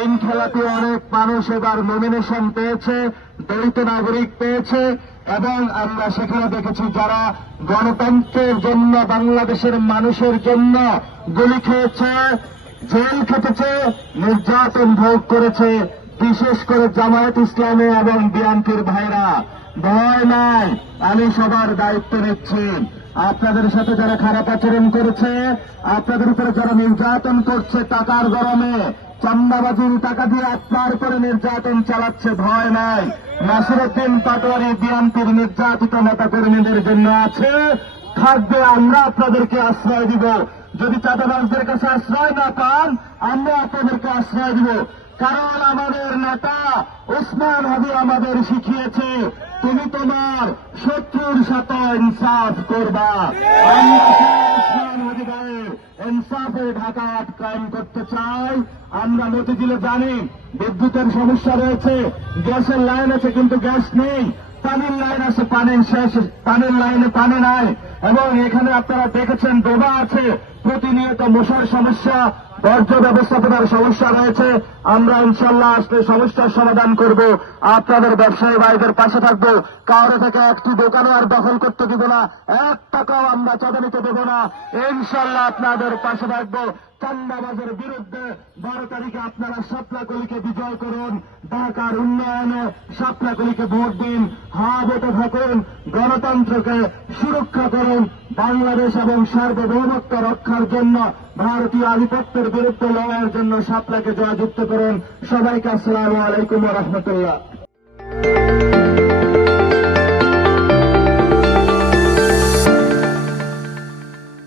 ঋণ খেলাতে অনেক মানুষ এবার নমিনেশন পেয়েছে দলিত নাগরিক পেয়েছে, এবং আমরা সেখানে দেখেছি যারা গণতন্ত্রের জন্য, বাংলাদেশের মানুষের জন্য গুলি খেয়েছে, জেল খেটেছে, নির্যাতন ভোগ করেছে, বিশেষ করে জামায়াত ইসলামী এবং বিএনপির ভাইরা। ভয় নাই, আমি সবার দায়িত্ব নিচ্ছি। আপনাদের সাথে যারা খারাপ আচরণ করেছে, আপনাদের উপরে যারা নির্যাতন করছে, টাকার গরমে চান্দাবাজির টাকা দিয়ে আপনার উপরে নির্যাতন চালাচ্ছে, ভয় নাই। নাসিরুদ্দিন পাটোয়ারি বিএনপির নির্যাতিত নেতা কর্মীদের জন্য আছে। থাকবে, আমরা আপনাদেরকে আশ্রয় দিব। যদি চাঁদাবাজদের কাছে আশ্রয় না পান, আমরা আপনাদেরকে আশ্রয় দিব। কারণ আমাদের নেতা ওসমান হাবি আমাদের শিখিয়েছে, তুমি তোমার শত্রুর সাথে ইনসাফ করবা। ইনসাফে ঢাকা কায়েম করতে চাই। আমরা মতিঝিলে জানি, বিদ্যুতের সমস্যা রয়েছে, গ্যাসের লাইন আছে কিন্তু গ্যাস নেই। পানির লাইন আছে, পানির শেষ, পানির লাইনে পানি নাই। এবং এখানে আপনারা দেখেছেন ডোবা আছে, প্রতিনিয়ত মশার সমস্যা বর্জ্য ব্যবস্থাপনার সমস্যা রয়েছে, আমরা ইনশাল্লাহ আসলে সমস্যার সমাধান করব। আপনাদের ব্যবসায়ী ভাইদের পাশে থাকব। কারও থেকে একটি দোকানও আর দখল করতে দিব না। এক টাকাও আমরা চাঁদানিতে দেব না। ইনশাল্লাহ আপনাদের পাশে থাকব। চান্দাবাজের বিরুদ্ধে বারো তারিখে আপনারা সাপলাকলিকে বিজয় করুন। ঢাকার উন্নয়নে সাপলাকলিকে ভোট দিন। হা ভোটে থাকুন। গণতন্ত্রকে সুরক্ষা করুন। বাংলাদেশ এবং সার্বভৌমত্ব রক্ষার জন্য ভারতীয় আধিপত্যের বিরুদ্ধে লড়াইয়ের জন্য সাপলাকে জয়যুক্ত করুন। সবাইকে আসসালামু আলাইকুম রহমতুল্লাহ।